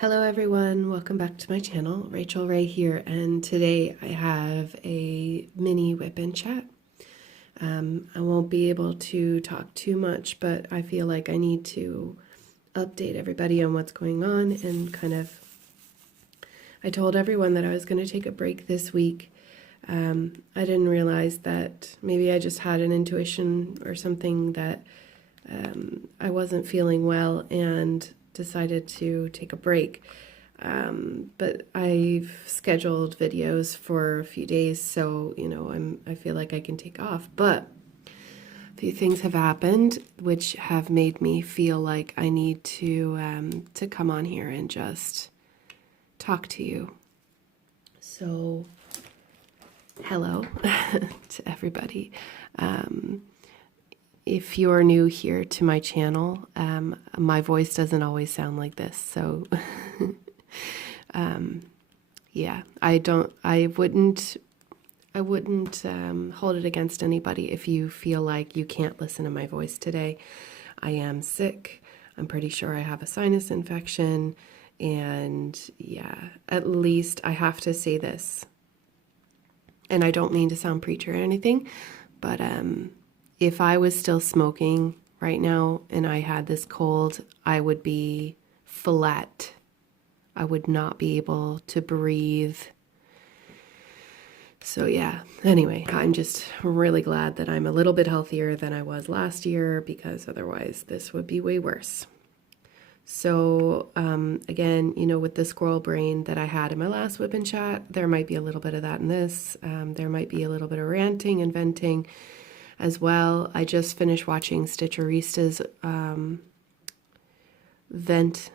Hello everyone, welcome back to my channel. Rachel Ray here, and today I have a mini whip and chat. I won't be able to talk too much, but I feel like I need to update everybody on what's going on and I told everyone that I was going to take a break this week. I didn't realize that maybe I just had an intuition or something that I wasn't feeling well and decided to take a break. But I've scheduled videos for a few days, so I feel like I can take off. But a few things have happened which have made me feel like I need to come on here and just talk to you. So, hello to everybody. If you're new here to my channel, my voice doesn't always sound like this, so yeah, I wouldn't hold it against anybody if you feel like you can't listen to my voice today. I am sick. I'm pretty sure I have a sinus infection, and yeah, at least I have to say this, and I don't mean to sound preachy or anything, but if I was still smoking right now and I had this cold, I would be flat. I would not be able to breathe. So yeah, anyway, I'm just really glad that I'm a little bit healthier than I was last year, because otherwise this would be way worse. So again, with the squirrel brain that I had in my last whip and chat, there might be a little bit of that in this. There might be a little bit of ranting and venting as well. I just finished watching Stitcherista's vent,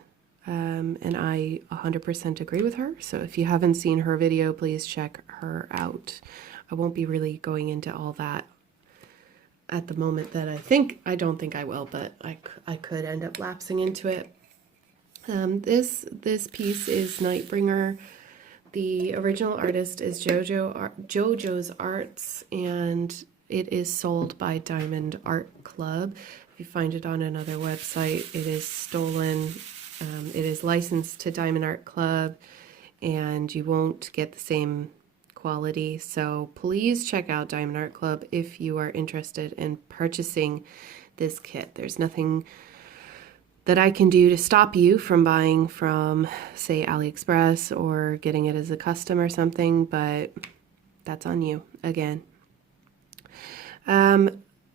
and I 100% agree with her. So if you haven't seen her video, please check her out. I won't be really going into all that at the moment. I don't think I will, but I could end up lapsing into it. This piece is Nightbringer. The original artist is JoJo's Arts, and it is sold by Diamond Art Club. If you find it on another website, it is stolen. It is licensed to Diamond Art Club, and you won't get the same quality. So please check out Diamond Art Club if you are interested in purchasing this kit. There's nothing that I can do to stop you from buying from, say, AliExpress or getting it as a custom or something, but that's on you again.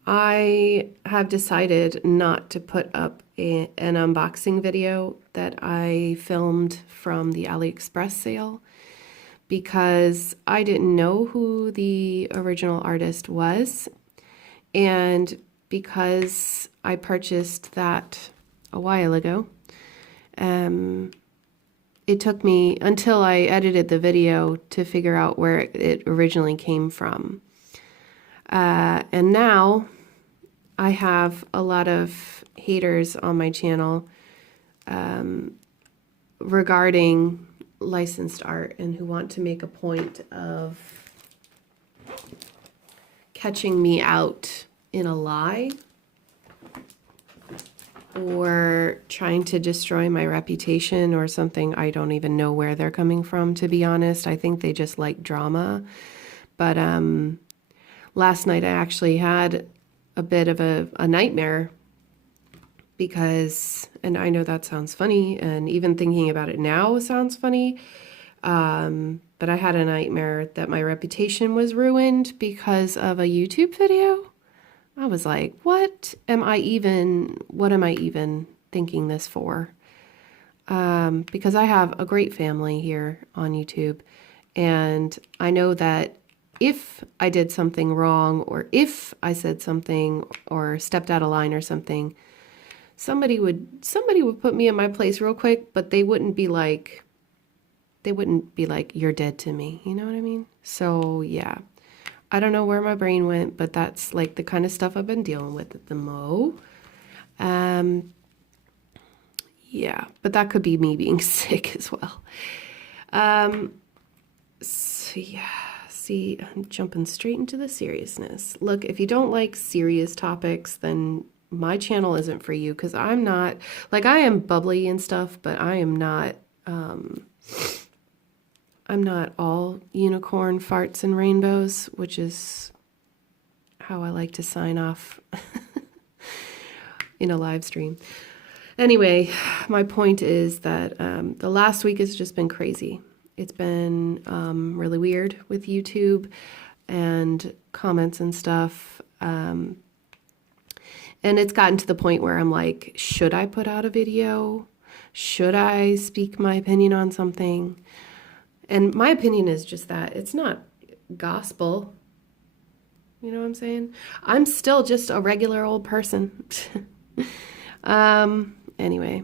I have decided not to put up an unboxing video that I filmed from the AliExpress sale, because I didn't know who the original artist was, and because I purchased that a while ago. It took me until I edited the video to figure out where it originally came from. And now I have a lot of haters on my channel regarding licensed art, and who want to make a point of catching me out in a lie or trying to destroy my reputation or something. I don't even know where they're coming from, to be honest. I think they just like drama. But last night I actually had a bit of a nightmare, because, and I know that sounds funny, and even thinking about it now sounds funny, but I had a nightmare that my reputation was ruined because of a YouTube video. I was like, what am I even thinking this for? Because I have a great family here on YouTube, and I know that if I did something wrong, or if I said something or stepped out of line or something, somebody would put me in my place real quick, but they wouldn't be like, you're dead to me. You know what I mean? So yeah, I don't know where my brain went, but that's like the kind of stuff I've been dealing with at the Mo. Yeah, but that could be me being sick as well. So yeah. See, I'm jumping straight into the seriousness. Look, if you don't like serious topics, then my channel isn't for you, because I'm not, like, I am bubbly and stuff, but I am not I'm not all unicorn farts and rainbows, which is how I like to sign off in a live stream. Anyway, my point is that the last week has just been crazy. It's been really weird with YouTube and comments and stuff. And it's gotten to the point where I'm like, should I put out a video? Should I speak my opinion on something? And my opinion is just that it's not gospel. You know what I'm saying? I'm still just a regular old person. Anyway,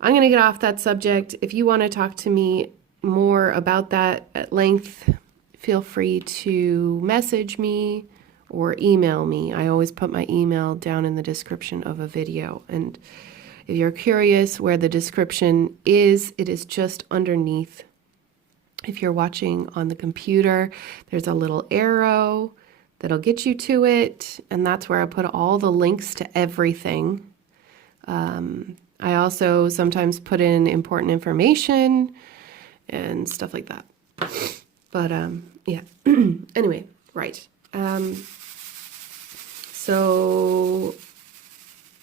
I'm going to get off that subject. If you want to talk to me more about that at length, feel free to message me or email me. I always put my email down in the description of a video. And if you're curious where the description is, it is just underneath. If you're watching on the computer, there's a little arrow that'll get you to it. And that's where I put all the links to everything. I also sometimes put in important information and stuff like that. But yeah, anyway, right. So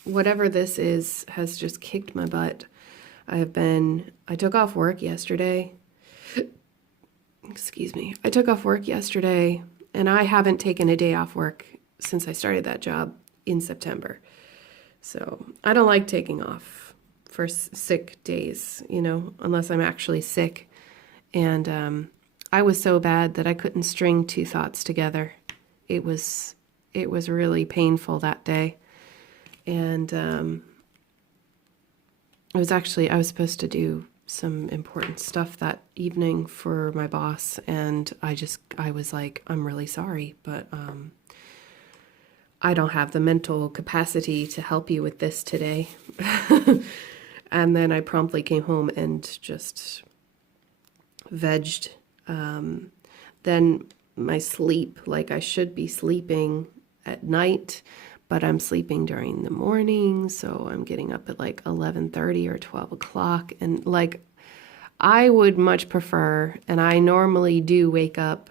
whatever this is has just kicked my butt. I took off work yesterday. Excuse me. I took off work yesterday, and I haven't taken a day off work since I started that job in September. So I don't like taking off for sick days, unless I'm actually sick. And I was so bad that I couldn't string two thoughts together. It was really painful that day. And I was supposed to do some important stuff that evening for my boss, and I was like, I'm really sorry, but I don't have the mental capacity to help you with this today. And then I promptly came home and just vegged. Then my sleep, like I should be sleeping at night, but I'm sleeping during the morning, so I'm getting up at like 11:30 or 12 o'clock. And like, I would much prefer, and I normally do wake up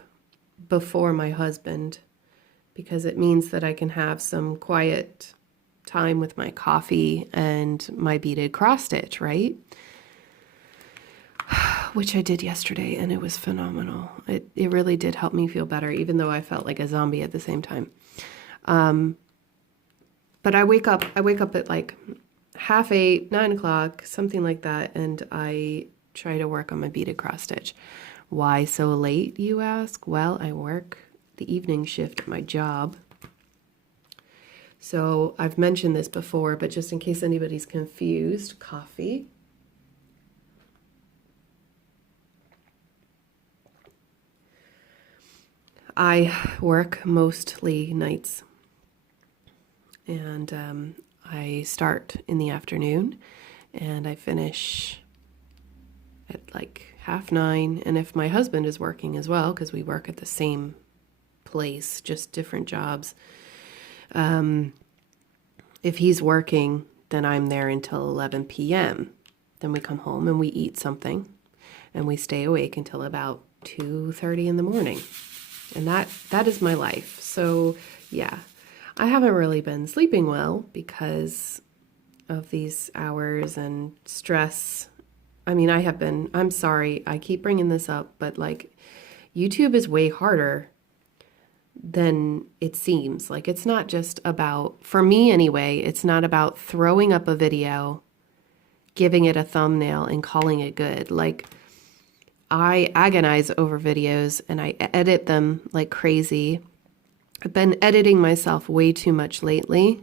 before my husband, because it means that I can have some quiet time with my coffee and my beaded cross stitch, right? Which I did yesterday, and it was phenomenal. It really did help me feel better, even though I felt like a zombie at the same time. But I wake up at like 7:30, 9 o'clock, something like that, and I try to work on my beaded cross stitch. Why so late, you ask? Well, I work the evening shift at my job. So I've mentioned this before, but just in case anybody's confused, coffee. I work mostly nights, and I start in the afternoon, and I finish at like 9:30. And if my husband is working as well, because we work at the same place, just different jobs, if he's working, then I'm there until 11 p.m. Then we come home and we eat something, and we stay awake until about 2:30 in the morning. And that is my life. So yeah, I haven't really been sleeping well because of these hours and stress. I mean, I'm sorry, I keep bringing this up, but like, YouTube is way harder than it seems. Like, it's not just about, for me anyway, it's not about throwing up a video, giving it a thumbnail, and calling it good. Like, I agonize over videos and I edit them like crazy. I've been editing myself way too much lately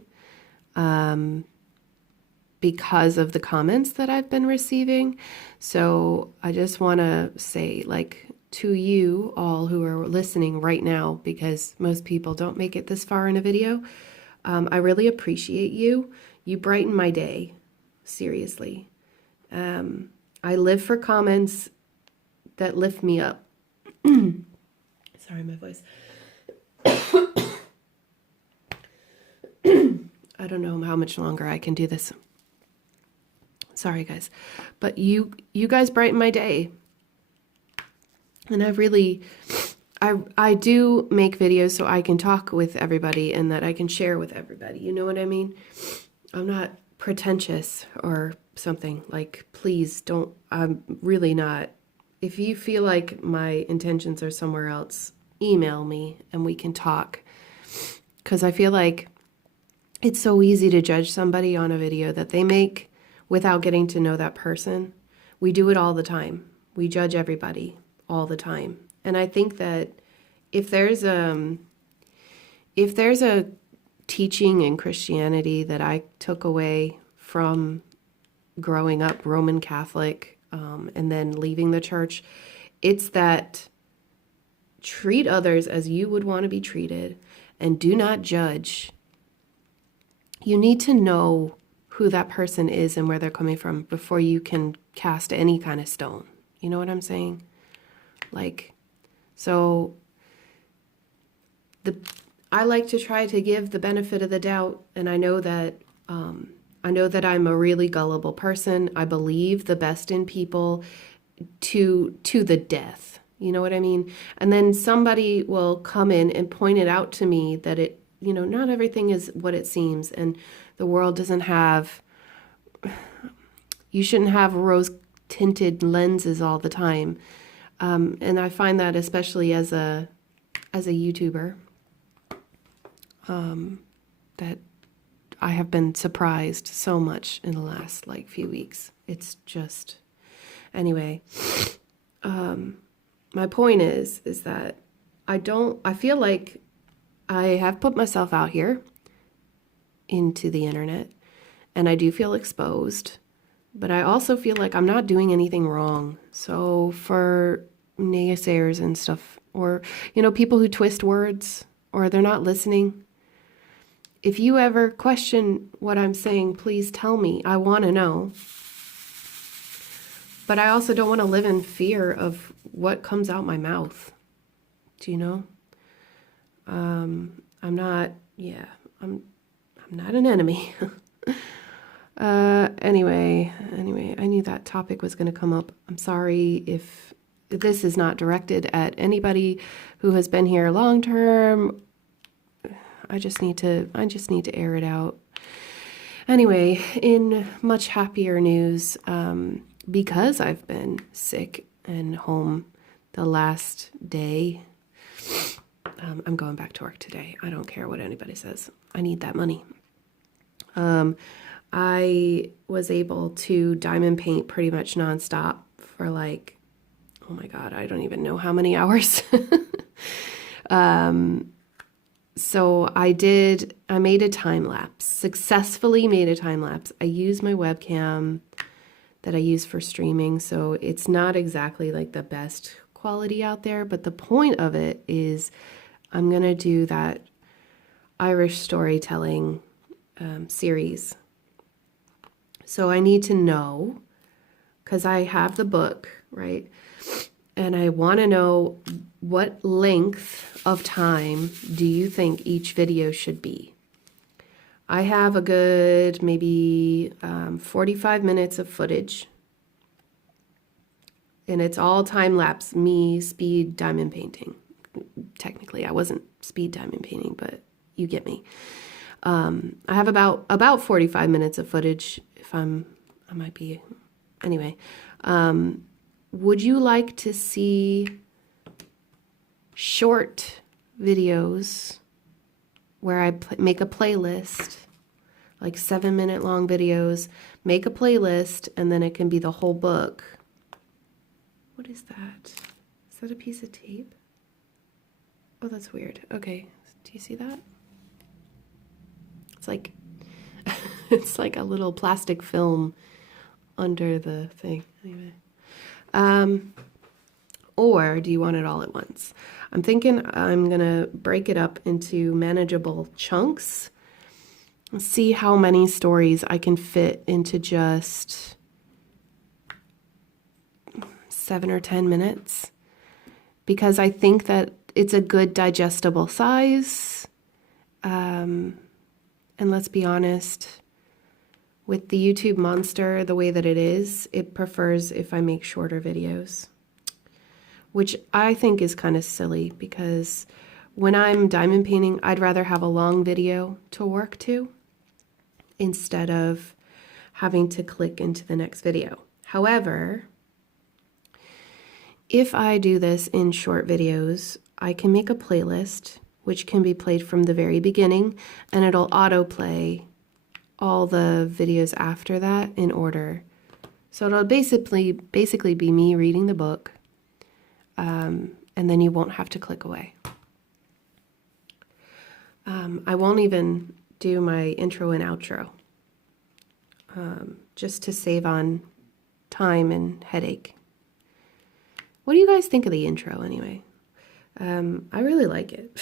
because of the comments that I've been receiving. So I just want to say, like, to you all who are listening right now, because most people don't make it this far in a video, I really appreciate you. You brighten my day, seriously. I live for comments that lift me up. Sorry, my voice. I don't know how much longer I can do this. Sorry, guys. But you guys brighten my day. And I do make videos so I can talk with everybody and that I can share with everybody. You know what I mean? I'm not pretentious or something. Like, please don't. I'm really not. If you feel like my intentions are somewhere else, email me and we can talk. Because I feel like it's so easy to judge somebody on a video that they make without getting to know that person. We do it all the time. We judge everybody all the time. And I think that if there's a teaching in Christianity that I took away from growing up Roman Catholic and then leaving the church, it's that treat others as you would want to be treated and do not judge. You need to know who that person is and where they're coming from before you can cast any kind of stone. You know what I'm saying? Like, so I like to try to give the benefit of the doubt, and I know that I'm a really gullible person. I believe the best in people to the death. You know what I mean? And then somebody will come in and point it out to me that it, you know, not everything is what it seems, and the world doesn't have, you shouldn't have rose-tinted lenses all the time. And I find that especially as a YouTuber, that I have been surprised so much in the last few weeks. It's just, anyway, my point is that I feel like I have put myself out here into the internet and I do feel exposed, but I also feel like I'm not doing anything wrong. So for naysayers and stuff, or, you know, people who twist words or they're not listening, if you ever question what I'm saying, please tell me. I want to know. But I also don't want to live in fear of what comes out my mouth. Do you know? I'm not an enemy. Anyway, I knew that topic was going to come up. I'm sorry if this is not directed at anybody who has been here long term. I just need to air it out. Anyway, in much happier news, because I've been sick and home the last day, I'm going back to work today. I don't care what anybody says. I need that money. I was able to diamond paint pretty much nonstop for oh my God, I don't even know how many hours. So I made a time lapse, successfully made a time lapse. I used my webcam that I use for streaming, so it's not exactly the best quality out there, but the point of it is I'm going to do that Irish storytelling series. So I need to know, because I have the book, right? And I want to know, what length of time do you think each video should be? I have a good maybe 45 minutes of footage. And it's all time lapse, me speed diamond painting. Technically, I wasn't speed diamond painting, but you get me. I have about 45 minutes of footage. I might be, anyway. Would you like to see short videos where I make a playlist, 7-minute long videos, make a playlist, and then it can be the whole book? What is that? Is that a piece of tape? Oh, that's weird. Okay, do you see that? It's it's like a little plastic film under the thing. Anyway. Or do you want it all at once? I'm thinking I'm going to break it up into manageable chunks. See how many stories I can fit into just 7 or 10 minutes. Because I think that it's a good digestible size. And let's be honest, with the YouTube monster the way that it is, it prefers if I make shorter videos, which I think is kind of silly because when I'm diamond painting, I'd rather have a long video to work to instead of having to click into the next video. However, if I do this in short videos, I can make a playlist which can be played from the very beginning, and it'll autoplay all the videos after that in order. So it'll basically be me reading the book, and then you won't have to click away. I won't even do my intro and outro, just to save on time and headache. What do you guys think of the intro anyway? I really like it.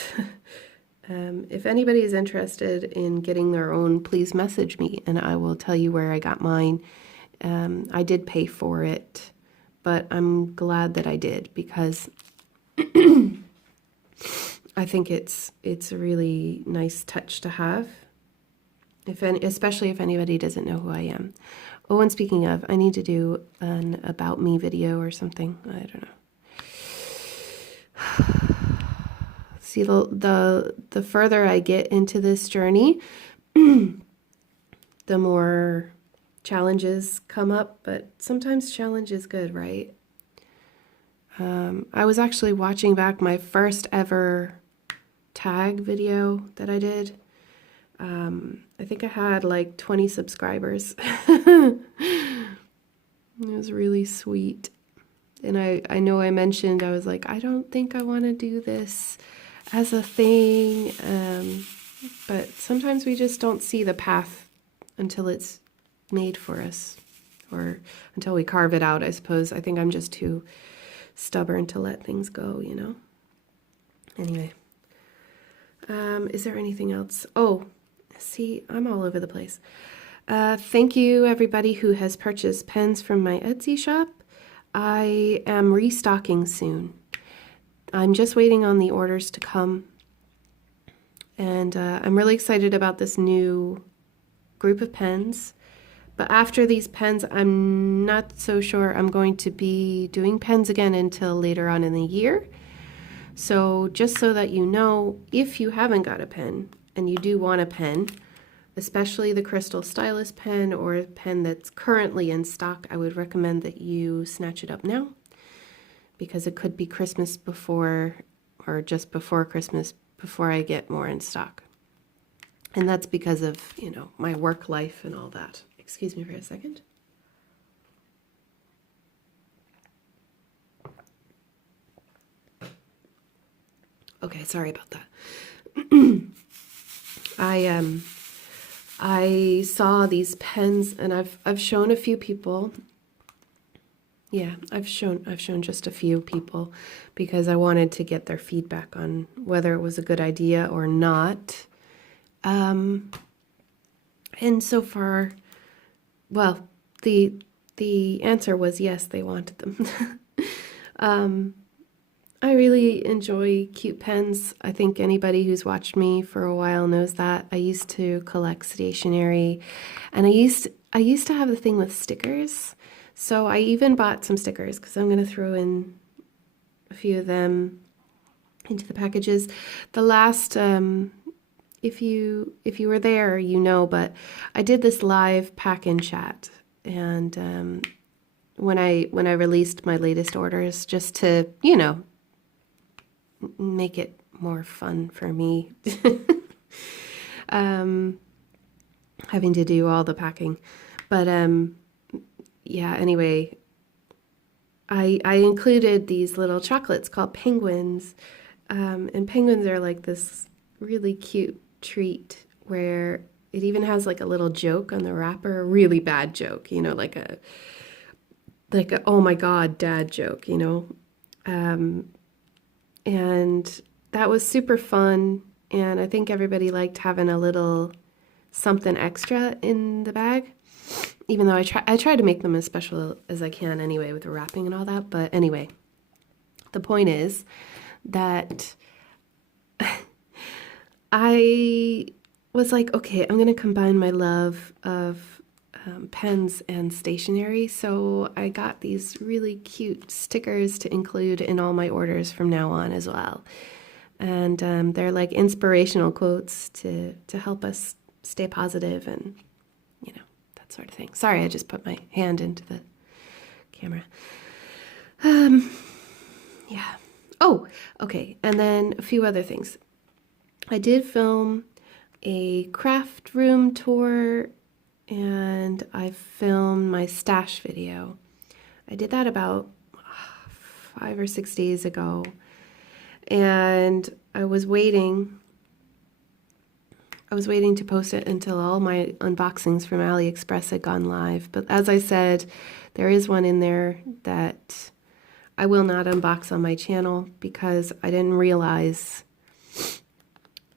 If anybody is interested in getting their own, please message me and I will tell you where I got mine. I did pay for it, but I'm glad that I did because I think it's a really nice touch to have, especially if anybody doesn't know who I am. Oh, and speaking of, I need to do an about me video or something. I don't know. See, the further I get into this journey, the more challenges come up, but sometimes challenge is good, right? I was actually watching back my first ever tag video that I did. I think I had like 20 subscribers. It was really sweet. And I know I mentioned, I was like, I don't think I want to do this as a thing. But sometimes we just don't see the path until it's made for us, or until we carve it out, I suppose. I think I'm just too stubborn to let things go, you know? Anyway. Is there anything else? Oh, see, I'm all over the place. Thank you, everybody who has purchased pens from my Etsy shop. I am restocking soon. I'm just waiting on the orders to come. And I'm really excited about this new group of pens. But after these pens, I'm not so sure I'm going to be doing pens again until later on in the year. So just so that you know, if you haven't got a pen and you do want a pen, especially the Crystal Stylus pen or a pen that's currently in stock, I would recommend that you snatch it up now, because it could be Christmas before, or just before Christmas, before I get more in stock. And that's because of, you know, my work life and all that. Excuse me for a second. Okay, sorry about that. I saw these pens, and I've shown a few people. Yeah, I've shown just a few people because I wanted to get their feedback on whether it was a good idea or not. And so far, well, the answer was yes, they wanted them. I really enjoy cute pens. I think anybody who's watched me for a while knows that. I used to collect stationery, and I used to have the thing with stickers. So I even bought some stickers because I'm going to throw in a few of them into the packages. The last, if you were there, you know, but I did this live pack-in chat, and when I released my latest orders, just to, you know, make it more fun for me, having to do all the packing. But yeah, anyway, I included these little chocolates called penguins, and penguins are like this really cute treat where it even has like a little joke on the wrapper, a really bad joke, you know, like a oh my god dad joke, you know. And that was super fun, and I think everybody liked having a little something extra in the bag, even though I try to make them as special as I can anyway with the wrapping and all that. But anyway, the point is that I was like, okay, I'm going to combine my love of pens and stationery. So I got these really cute stickers to include in all my orders from now on as well. And they're like inspirational quotes to help us stay positive and, you know, that sort of thing. Sorry, I just put my hand into the camera. Yeah. Oh, okay. And then a few other things. I did film a craft room tour and I filmed my stash video. I did that about 5 or 6 days ago. And I was waiting to post it until all my unboxings from AliExpress had gone live. But as I said, there is one in there that I will not unbox on my channel because I didn't realize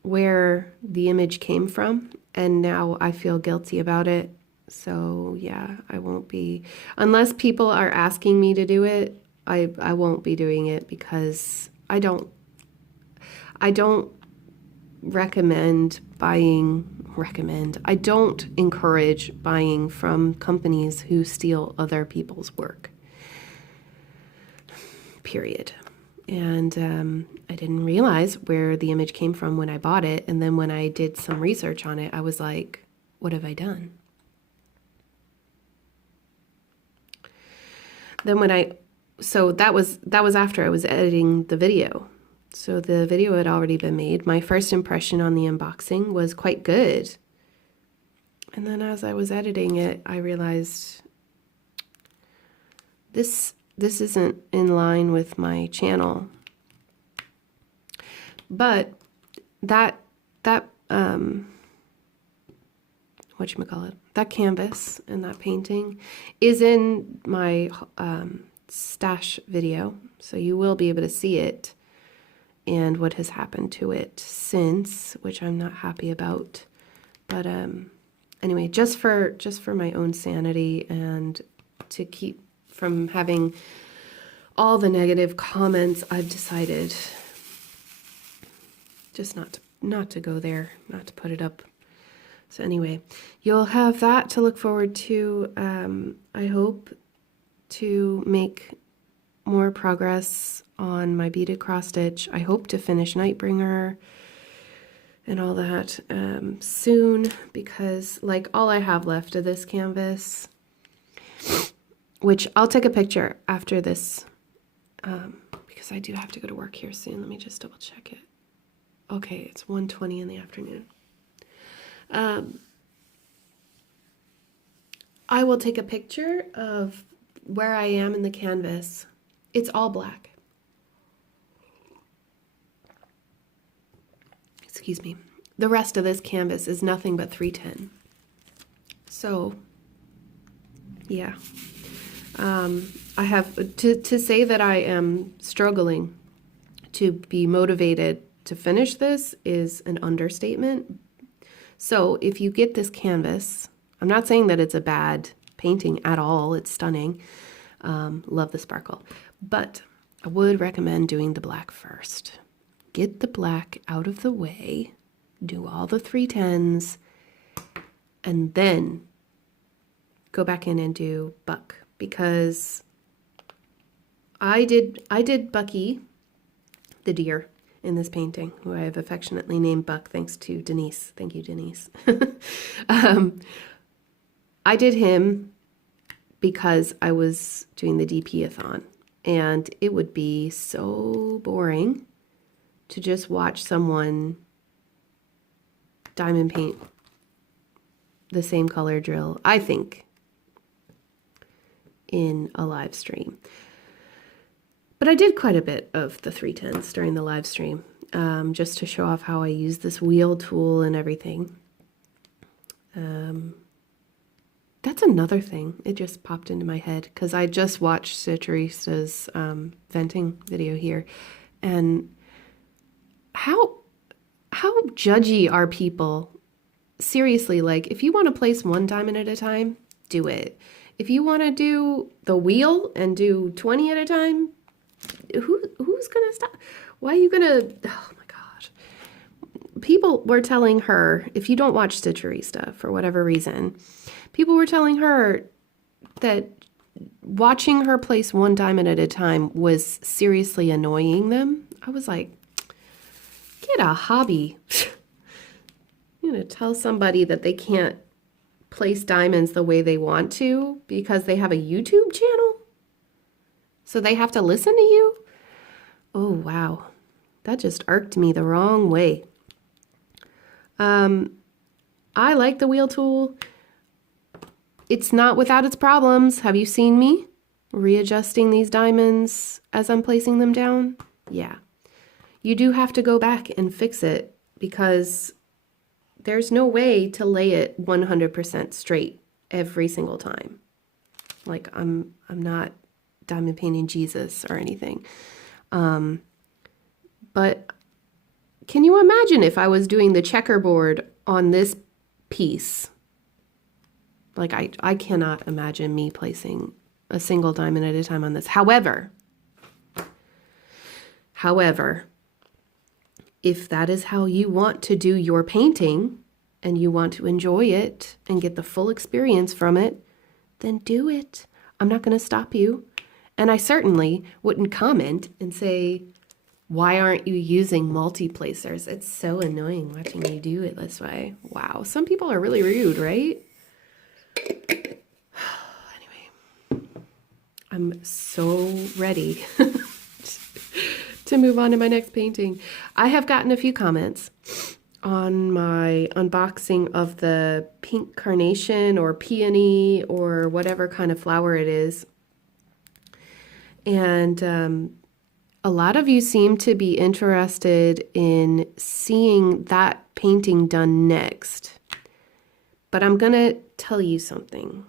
where the image came from. And now I feel guilty about it. So yeah, I won't be, unless people are asking me to do it, I won't be doing it because I don't I don't encourage buying from companies who steal other people's work. Period. And I didn't realize where the image came from when I bought it. And then when I did some research on it, I was like, what have I done? Then so that was after I was editing the video. So the video had already been made. My first impression on the unboxing was quite good. And then as I was editing it, I realized this isn't in line with my channel. But that whatchamacallit, that canvas and that painting is in my stash video. So you will be able to see it and what has happened to it since, which I'm not happy about. But anyway, just for my own sanity and to keep from having all the negative comments, I've decided just not to go there, not to put it up. So anyway, you'll have that to look forward to. I hope to make more progress on my beaded cross stitch. I hope to finish Nightbringer and all that soon, because like all I have left of this canvas, which I'll take a picture after this because I do have to go to work here soon. Let me just double check it. Okay, it's 1:20 in the afternoon. I will take a picture of where I am in the canvas. It's all black. Excuse me. The rest of this canvas is nothing but 310. So, yeah. I have to say that I am struggling to be motivated to finish this is an understatement. So if you get this canvas, I'm not saying that it's a bad painting at all. It's stunning. Love the sparkle. But I would recommend doing the black first. Get the black out of the way, do all the 310s, and then go back in and do Buck. Because I did Bucky, the deer, in this painting, who I have affectionately named Buck thanks to Denise. Thank you, Denise. I did him because I was doing the DP-a-thon, and it would be so boring to just watch someone diamond paint the same color drill, I think, in a live stream. But I did quite a bit of the 310s during the live stream, just to show off how I use this wheel tool and everything. That's another thing. It just popped into my head because I just watched Citrista's venting video here. And how judgy are people? Seriously, like if you want to place one diamond at a time, do it. If you want to do the wheel and do 20 at a time, who's gonna stop? Why are you gonna? Oh my gosh! people were telling her, if you don't watch Stitcherista for whatever reason, people were telling her that watching her place one diamond at a time was seriously annoying them. I was like, get a hobby. You know, tell somebody that they can't place diamonds the way they want to because they have a YouTube channel? So they have to listen to you? Oh, wow. That just irked me the wrong way. I like the wheel tool. It's not without its problems. Have you seen me readjusting these diamonds as I'm placing them down? Yeah. You do have to go back and fix it because there's no way to lay it 100% straight every single time. Like I'm not diamond painting Jesus or anything. But can you imagine if I was doing the checkerboard on this piece? Like I cannot imagine me placing a single diamond at a time on this. However, if that is how you want to do your painting and you want to enjoy it and get the full experience from it, then do it. I'm not going to stop you. And I certainly wouldn't comment and say, why aren't you using multi-placers? It's so annoying watching you do it this way. Wow, some people are really rude, right? Anyway, I'm so ready to move on to my next painting. I have gotten a few comments on my unboxing of the pink carnation or peony or whatever kind of flower it is. And a lot of you seem to be interested in seeing that painting done next. But I'm going to tell you something.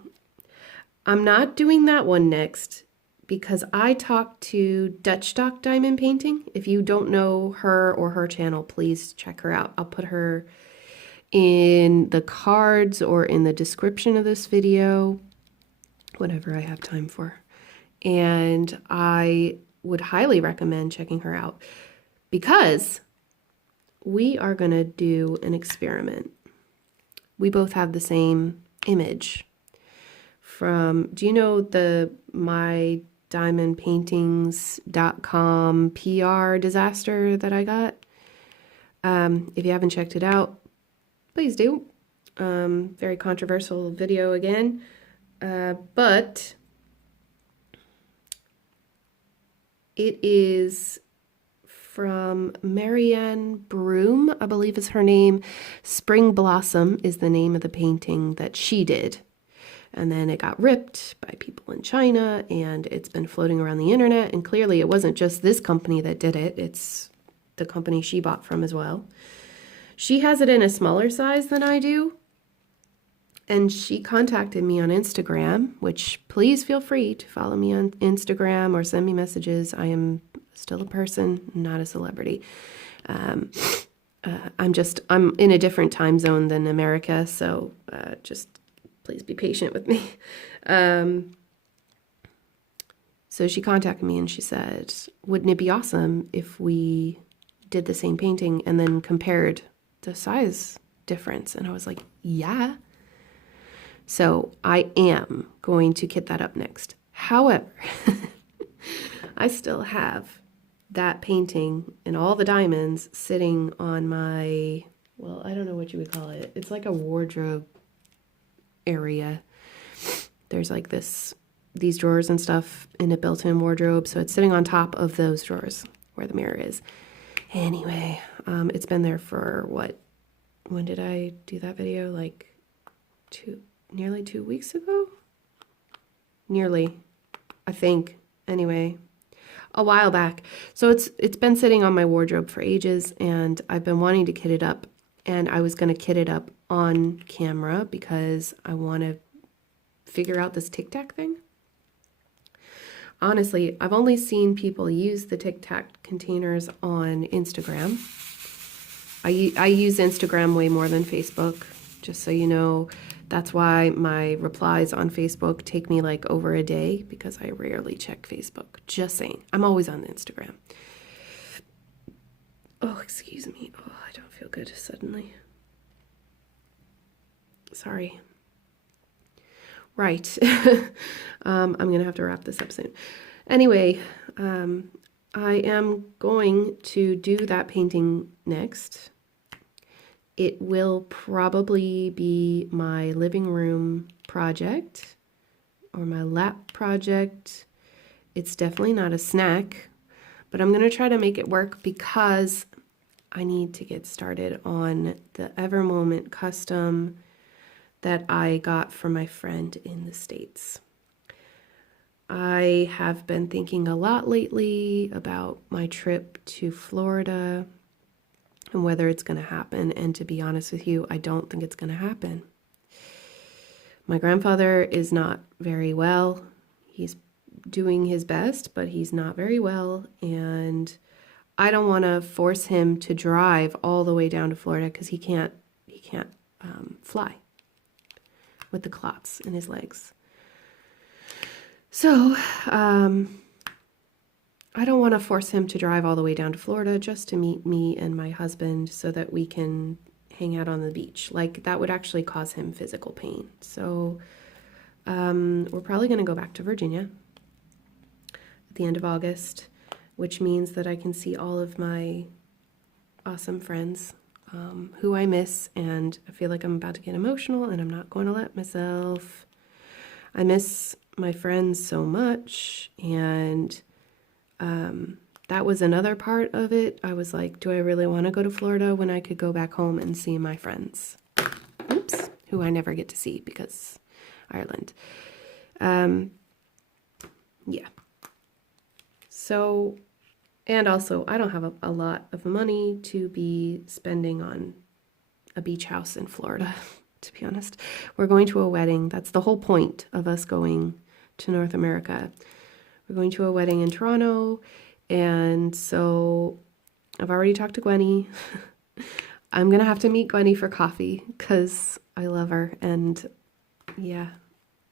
I'm not doing that one next because I talked to Dutch Stock Diamond Painting. If you don't know her or her channel, please check her out. I'll put her in the cards or in the description of this video, whatever I have time for. And I would highly recommend checking her out because we are going to do an experiment. We both have the same image from, do you know the mydiamondpaintings.com PR disaster that I got? If you haven't checked it out, please do. Very controversial video again, but it is from Marianne Broom, I believe is her name. Spring Blossom is the name of the painting that she did. And then it got ripped by people in China, and it's been floating around the internet. And clearly it wasn't just this company that did it. It's the company she bought from as well. She has it in a smaller size than I do. And she contacted me on Instagram, which please feel free to follow me on Instagram or send me messages. I am still a person, not a celebrity. I'm in a different time zone than America, so just please be patient with me. So she contacted me and she said, wouldn't it be awesome if we did the same painting and then compared the size difference? And I was like, yeah. So I am going to kit that up next. However, I still have that painting and all the diamonds sitting on my, well, I don't know what you would call it. It's like a wardrobe area. There's like these drawers and stuff in a built-in wardrobe. So it's sitting on top of those drawers where the mirror is. Anyway, it's been there for what? When did I do that video? Like nearly 2 weeks ago? Nearly, I think. Anyway, a while back. So it's been sitting on my wardrobe for ages, and I've been wanting to kit it up, and I was going to kit it up on camera because I want to figure out this Tic Tac thing. Honestly, I've only seen people use the Tic Tac containers on Instagram. I use Instagram way more than Facebook, just so you know. That's why my replies on Facebook take me like over a day because I rarely check Facebook. Just saying. I'm always on Instagram. Oh, excuse me. Oh, I don't feel good suddenly. Sorry. Right. I'm going to have to wrap this up soon. Anyway, I am going to do that painting next. It will probably be my living room project or my lap project. It's definitely not a snack, but I'm going to try to make it work because I need to get started on the Ever Moment custom that I got from my friend in the States. I have been thinking a lot lately about my trip to Florida and whether it's going to happen. And to be honest with you, I don't think it's going to happen. My grandfather is not very well. He's doing his best, but he's not very well. And I don't want to force him to drive all the way down to Florida because he can't fly with the clots in his legs. So, I don't want to force him to drive all the way down to Florida just to meet me and my husband so that we can hang out on the beach. Like, that would actually cause him physical pain. So, we're probably going to go back to Virginia at the end of August, which means that I can see all of my awesome friends who I miss, and I feel like I'm about to get emotional, and I'm not going to let myself. I miss my friends so much, and that was another part of it. I was like, do I really want to go to Florida when I could go back home and see my friends? Oops, who I never get to see because Ireland. Yeah. So, and also, I don't have a lot of money to be spending on a beach house in Florida, to be honest. We're going to a wedding. That's the whole point of us going to North America. We're going to a wedding in Toronto, and so I've already talked to Gwenny. I'm going to have to meet Gwenny for coffee because I love her, and yeah,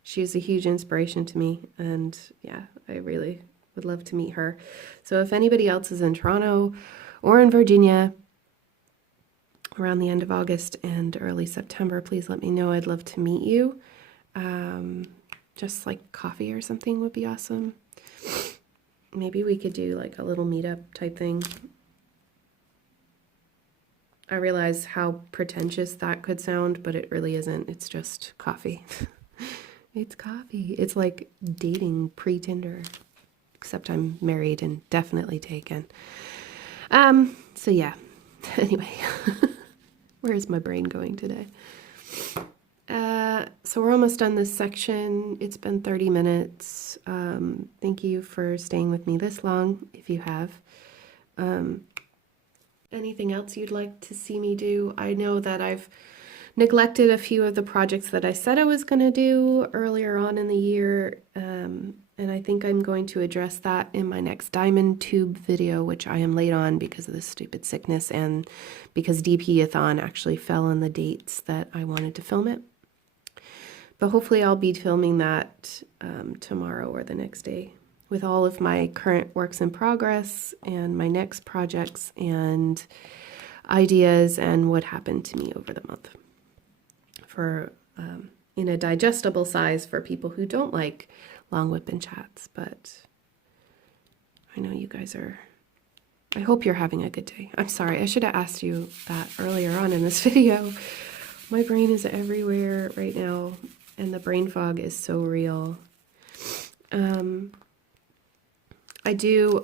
she's a huge inspiration to me, and yeah, I really would love to meet her. So if anybody else is in Toronto or in Virginia around the end of August and early September, please let me know. I'd love to meet you. Just like coffee or something would be awesome. Maybe we could do like a little meetup type thing. I realize how pretentious that could sound, but it really isn't. It's just coffee. It's coffee. It's like dating pre-Tinder, except I'm married and definitely taken. So yeah. Anyway, where is my brain going today? So we're almost done this section. It's been 30 minutes. Thank you for staying with me this long, if you have. Anything else you'd like to see me do? I know that I've neglected a few of the projects that I said I was going to do earlier on in the year, and I think I'm going to address that in my next diamond tube video, which I am late on because of this stupid sickness and because DP-a-thon actually fell on the dates that I wanted to film it. But hopefully I'll be filming that tomorrow or the next day with all of my current works in progress and my next projects and ideas and what happened to me over the month for in a digestible size for people who don't like long WIP and chats. But I know you guys are, I hope you're having a good day. I'm sorry, I should have asked you that earlier on in this video. My brain is everywhere right now, and the brain fog is so real.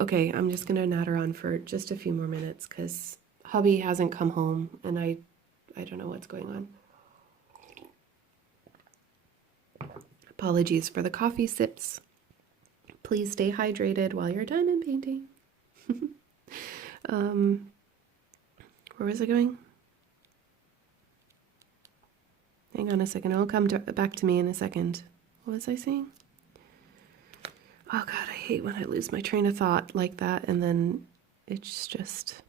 Okay, I'm just gonna natter on for just a few more minutes because hubby hasn't come home and I don't know what's going on. Apologies for the coffee sips. Please stay hydrated while you're diamond painting. Where was I going? Hang on a second, it'll come back to me in a second. What was I saying? Oh God, I hate when I lose my train of thought like that and then it's just,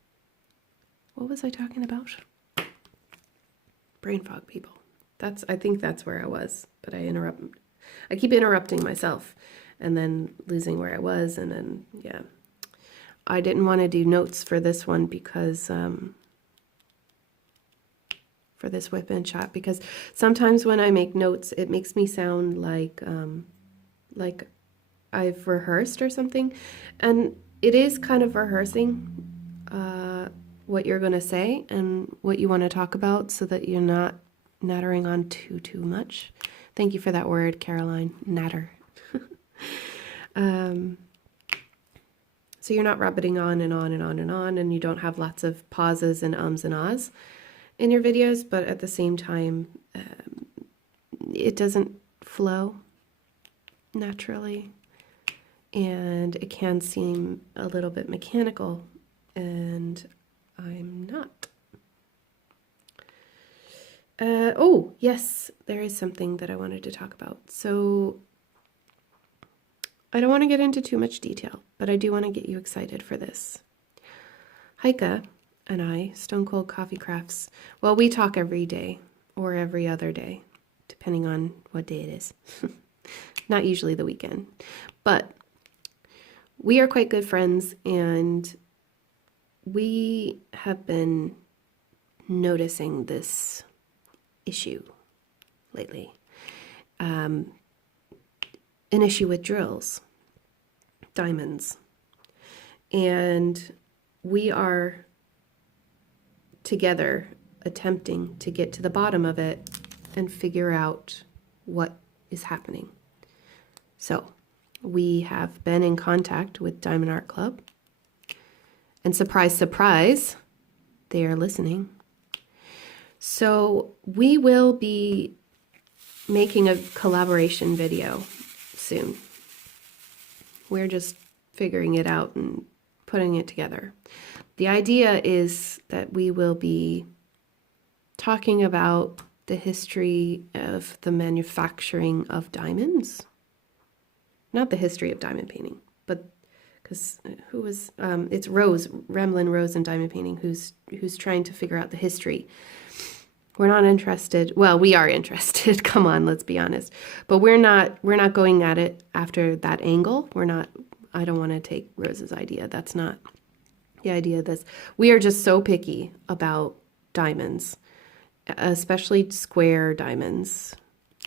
what was I talking about? Brain fog, people. I think that's where I was, but I keep interrupting myself and then losing where I was, and then, yeah. I didn't want to do notes for this one because for this WIP and chat, because sometimes when I make notes, it makes me sound like I've rehearsed or something, and it is kind of rehearsing what you're going to say and what you want to talk about, so that you're not nattering on too much. Thank you for that word, Caroline. Natter. So you're not rabbiting on and on and on and on, and you don't have lots of pauses and ums and ahs in your videos, but at the same time, it doesn't flow naturally, and it can seem a little bit mechanical, and I'm not. Oh, yes, there is something that I wanted to talk about. So I don't want to get into too much detail, but I do want to get you excited for this. Heike and I, Stone Cold Coffee Crafts, well, we talk every day or every other day, depending on what day it is. Not usually the weekend, but we are quite good friends, and we have been noticing this issue lately. An issue with drills, diamonds, and we are together attempting to get to the bottom of it and figure out what is happening. So we have been in contact with Diamond Art Club, and surprise, surprise, they are listening. So we will be making a collaboration video soon. We're just figuring it out and putting it together. The idea is that we will be talking about the history of the manufacturing of diamonds. Not the history of diamond painting, but because who was, it's Rose, Ramblin' Rose in diamond painting, who's trying to figure out the history. We're not interested. Well, we are interested. Come on, let's be honest. But we're not going at it after that angle. I don't want to take Rose's idea. That's not the idea of this. We are just so picky about diamonds, especially square diamonds,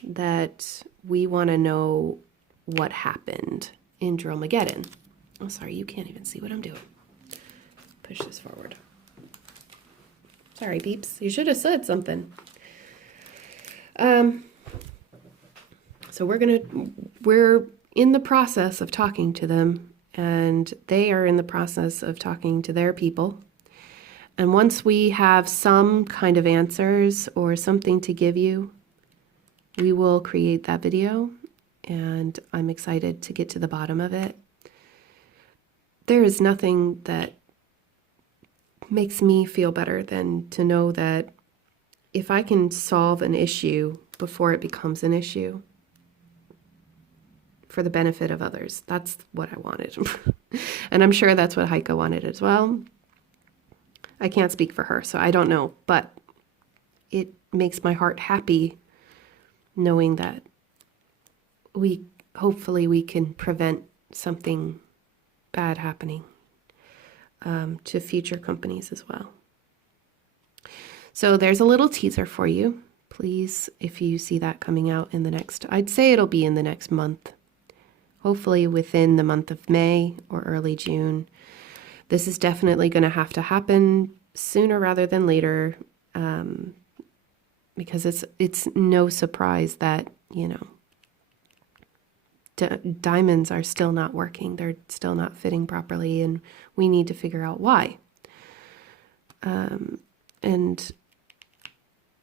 that we want to know what happened in Drillmageddon. Oh, sorry, you can't even see what I'm doing. Push this forward. Sorry, peeps. You should have said something. So we're in the process of talking to them, and they are in the process of talking to their people. And once we have some kind of answers or something to give you, we will create that video, and I'm excited to get to the bottom of it. There is nothing that makes me feel better than to know that if I can solve an issue before it becomes an issue for the benefit of others, that's what I wanted. And I'm sure that's what Heike wanted as well. I can't speak for her, so I don't know, but it makes my heart happy knowing that hopefully we can prevent something bad happening to future companies as well. So there's a little teaser for you. Please, if you see that coming out in the next, I'd say it'll be in the next month, hopefully within the month of May or early June. This is definitely going to have to happen sooner rather than later, because it's no surprise that, diamonds are still not working. They're still not fitting properly, and we need to figure out why. And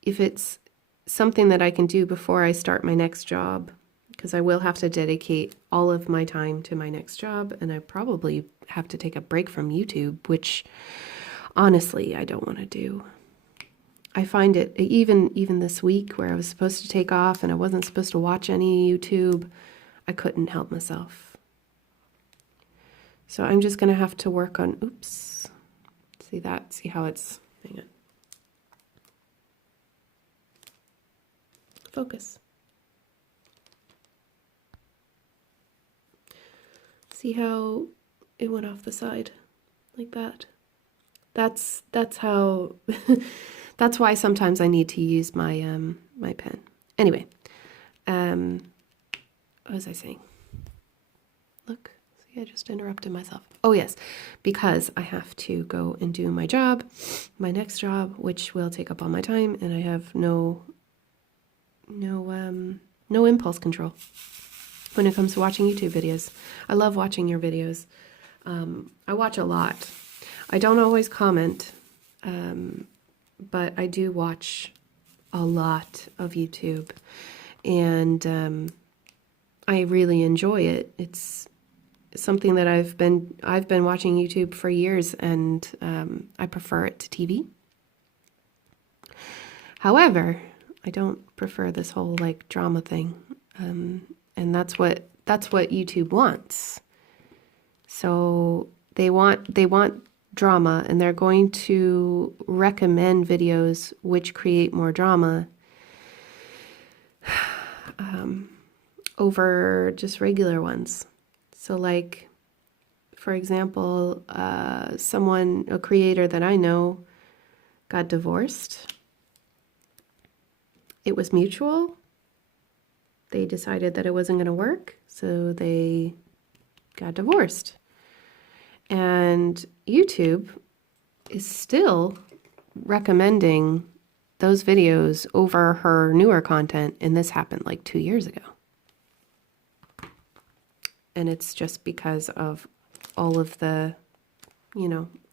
if it's something that I can do before I start my next job, because I will have to dedicate all of my time to my next job, and I probably have to take a break from YouTube, which honestly I don't want to do. I find it, even this week where I was supposed to take off and I wasn't supposed to watch any YouTube, I couldn't help myself. So I'm just going to have to work on, oops, see how it's, hang on. Focus. See how it went off the side? like that. That's how, that's why sometimes I need to use my, my pen. Anyway, what was I saying? Look, see, I just interrupted myself. Oh yes, because I have to go and do my job, my next job, which will take up all my time, and I have no impulse control when it comes to watching YouTube videos. I love watching your videos. I watch a lot. I don't always comment, but I do watch a lot of YouTube, and I really enjoy it. It's something that I've been watching YouTube for years, and I prefer it to TV. However, I don't prefer this whole like drama thing, and that's what YouTube wants. So they want drama, and they're going to recommend videos which create more drama over just regular ones. So like, for example, a creator that I know got divorced. It was mutual. They decided that it wasn't going to work, so they got divorced. And YouTube is still recommending those videos over her newer content, and this happened like 2 years ago. And it's just because of all of the,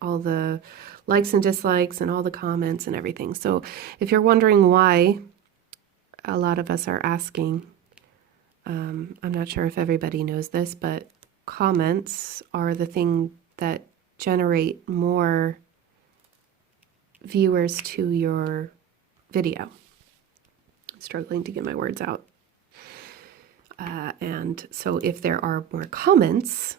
all the likes and dislikes and all the comments and everything. So if you're wondering why a lot of us are asking, I'm not sure if everybody knows this, but comments are the thing that generate more viewers to your video. I'm struggling to get my words out. And so if there are more comments,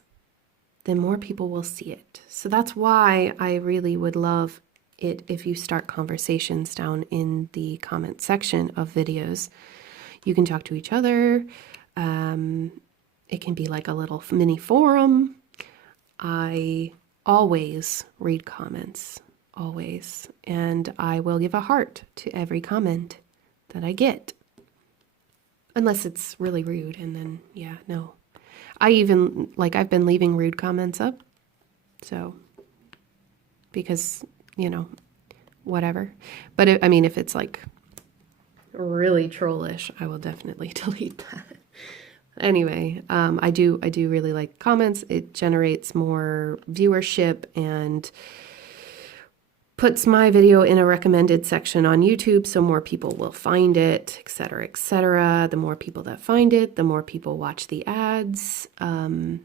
then more people will see it. So that's why I really would love it if you start conversations down in the comment section of videos. You can talk to each other. It can be like a little mini forum. I always read comments, always. And I will give a heart to every comment that I get. Unless it's really rude, and then, yeah, no. I've been leaving rude comments up. So, because, whatever. But if it's like really trollish, I will definitely delete that. Anyway, I do really like comments. It generates more viewership and puts my video in a recommended section on YouTube, so more people will find it, etc., etc. The more people that find it, the more people watch the ads. And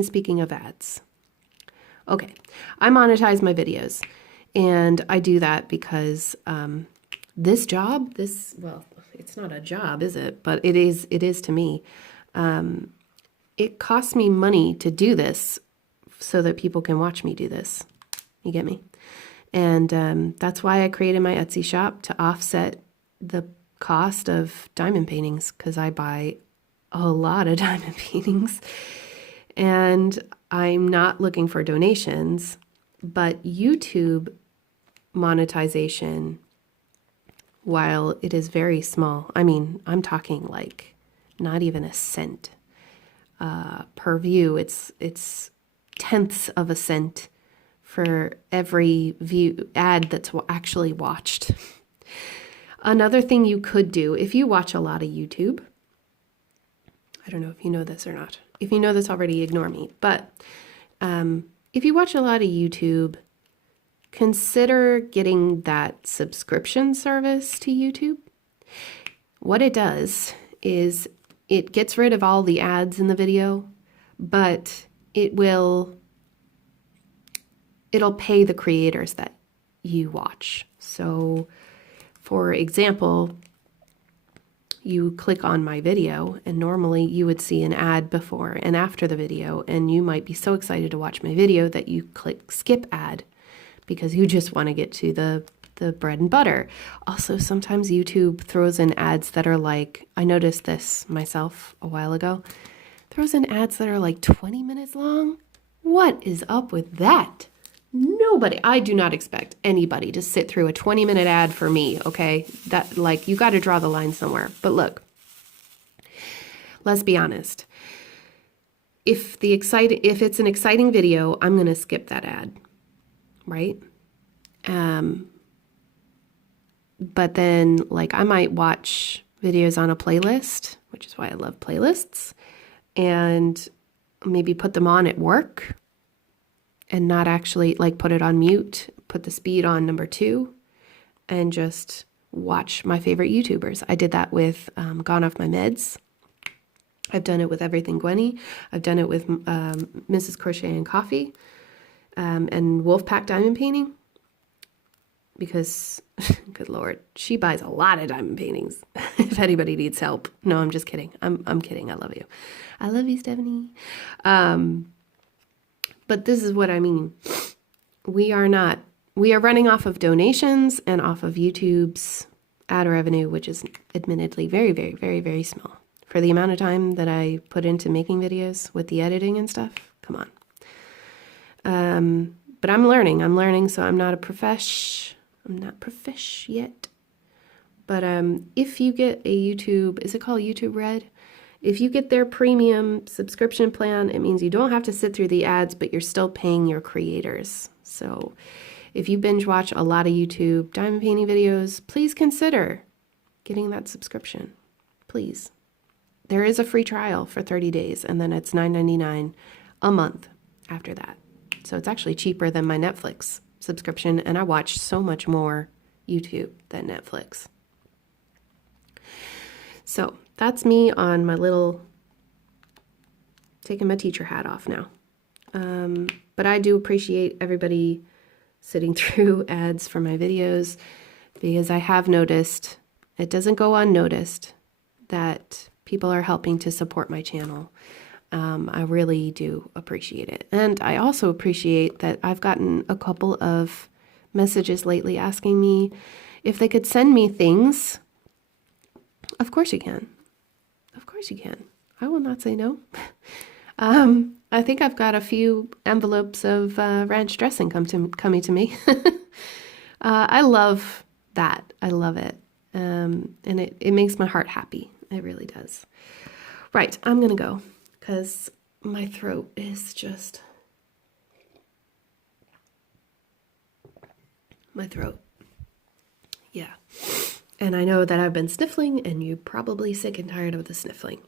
speaking of ads, okay, I monetize my videos, and I do that because this job, well, it's not a job, is it? But it is to me. It costs me money to do this so that people can watch me do this. You get me? And that's why I created my Etsy shop, to offset the cost of diamond paintings, because I buy a lot of diamond paintings. And I'm not looking for donations, but YouTube monetization, while it is very small, I'm talking like not even a cent per view. It's tenths of a cent for every ad that's actually watched. Another thing you could do, if you watch a lot of YouTube, I don't know if you know this or not. If you know this already, ignore me. But if you watch a lot of YouTube, consider getting that subscription service to YouTube. What it does is it gets rid of all the ads in the video, but it'll pay the creators that you watch. So, for example, you click on my video, and normally you would see an ad before and after the video, and you might be so excited to watch my video that you click skip ad because you just want to get to the bread and butter. Also, sometimes YouTube throws in ads that are like, I noticed this myself a while ago, throws in ads that are like 20 minutes long. What is up with that? Nobody, I do not expect anybody to sit through a 20-minute ad for me, okay? That, like, you got to draw the line somewhere. But look, let's be honest. If it's an exciting video, I'm going to skip that ad, right? But then, like, I might watch videos on a playlist, which is why I love playlists, and maybe put them on at work and not actually, like, put it on mute, put the speed on number 2, and just watch my favorite YouTubers. I did that with Gone Off My Meds. I've done it with Everything Gwenny. I've done it with Mrs. Crochet and Coffee and Wolfpack Diamond Painting. Because, good Lord, she buys a lot of diamond paintings. If anybody needs help. No, I'm just kidding. I'm kidding. I love you. I love you, Stephanie. But this is what I mean. We are running off of donations and off of YouTube's ad revenue, which is admittedly very, very, very, very small. For the amount of time that I put into making videos with the editing and stuff, come on. But I'm learning, so I'm not profesh yet. But if you get a YouTube, is it called YouTube Red? If you get their premium subscription plan, it means you don't have to sit through the ads, but you're still paying your creators. So if you binge watch a lot of YouTube diamond painting videos, please consider getting that subscription. Please. There is a free trial for 30 days, and then it's $9.99 a month after that. So it's actually cheaper than my Netflix subscription, and I watch so much more YouTube than Netflix. So that's me on my little, taking my teacher hat off now. But I do appreciate everybody sitting through ads for my videos, because I have noticed, it doesn't go unnoticed, that people are helping to support my channel. I really do appreciate it. And I also appreciate that I've gotten a couple of messages lately asking me if they could send me things. Of course you can. Of course you can. I will not say no. I think I've got a few envelopes of ranch dressing coming to me. I love that. I love it. And it makes my heart happy. It really does. Right, I'm going to go because my throat is just... My throat. Yeah. And I know that I've been sniffling, and you're probably sick and tired of the sniffling.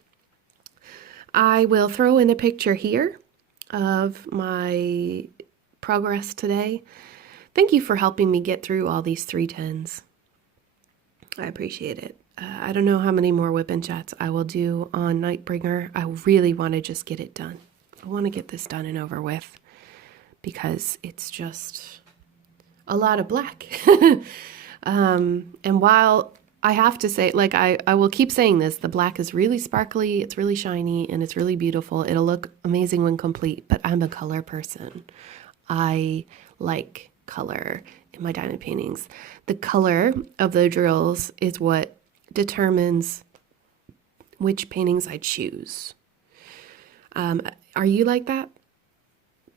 I will throw in a picture here of my progress today. Thank you for helping me get through all these 310s. I appreciate it. I don't know how many more WIP and chats I will do on Nightbringer. I really want to just get it done. I want to get this done and over with, because it's just a lot of black. And while I have to say, like, I will keep saying this, the black is really sparkly, it's really shiny, and it's really beautiful. It'll look amazing when complete, but I'm a color person. I like color in my diamond paintings. The color of the drills is what determines which paintings I choose. Are you like that?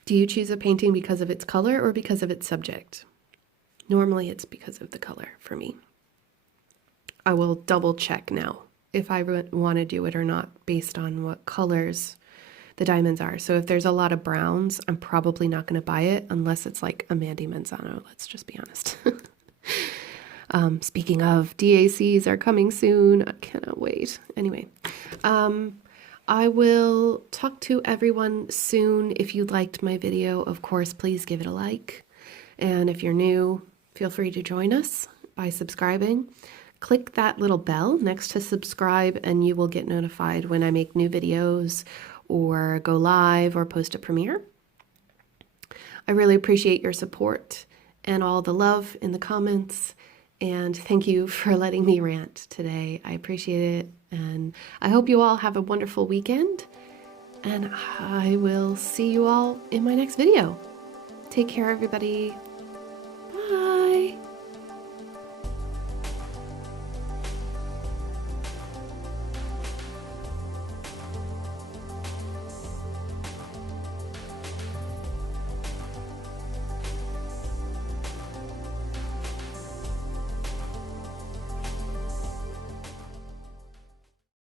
Do you choose a painting because of its color or because of its subject? Normally it's because of the color for me. I will double check now if I want to do it or not based on what colors the diamonds are. So if there's a lot of browns, I'm probably not going to buy it unless it's like a Mandy Manzano. Let's just be honest. Speaking of, DACs are coming soon. I cannot wait. Anyway, I will talk to everyone soon. If you liked my video, of course, please give it a like. And if you're new, feel free to join us by subscribing. Click that little bell next to subscribe, and you will get notified when I make new videos or go live or post a premiere. I really appreciate your support and all the love in the comments. And thank you for letting me rant today. I appreciate it. And I hope you all have a wonderful weekend. And I will see you all in my next video. Take care, everybody.